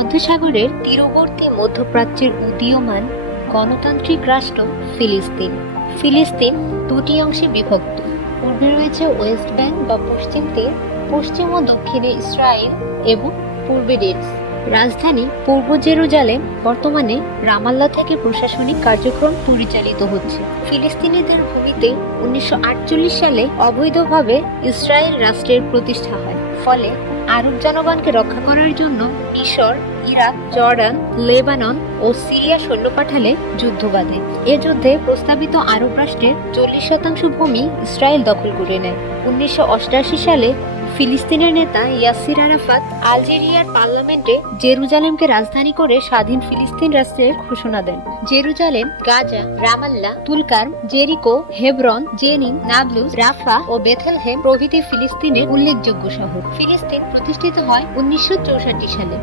ভূমধ্যসাগরের তীরবর্তী মধ্যপ্রাচ্যের উদীয়মান গণতান্ত্রিক রাষ্ট্র ফিলিস্তিন। ফিলিস্তিন দুটি অংশে বিভক্ত। পূর্বে রয়েছে ওয়েস্ট ব্যাংক বা পশ্চিম তীর, পশ্চিম ও দক্ষিণে ইসরায়েল এবং পূর্বে ডেটস। রাজধানী পূর্ব জেরুজালেম। বর্তমানে রামাল্লা থেকে প্রশাসনিক কার্যক্রম পরিচালিত হচ্ছে। ফিলিস্তিনিদের ভূমিতে 1948 সালে অবৈধভাবে ইসরায়েল রাষ্ট্রের প্রতিষ্ঠা হয়। ফলে আরব জনগণকে রক্ষা করার জন্য মিশর, ইরাক, জর্ডান, লেবানন ও সিরিয়া সৈন্য পাঠালে যুদ্ধ বাধে। এ যুদ্ধে প্রস্তাবিত আরব রাষ্ট্রের 40% ভূমি ইসরায়েল দখল করে নেয়। 1988 সালে ফিলিস্তিনের নেতা ইয়াসির আরাফাত আলজেরিয়ার পার্লামেন্টে জেরুজালেমকে রাজধানী করে স্বাধীন ফিলিস্তিন রাষ্ট্রের ঘোষণা দেন। Jerusalem, Gaza, Ramallah, Tulkarm, Jericho, Hebron, Jenin, Nablus, Rafah ও বেথেলহেম প্রভৃতি ফিলিস্তিনের উল্লেখযোগ্য শহর। ফিলিস্তিন প্রতিষ্ঠিত হয় 1964 সালে।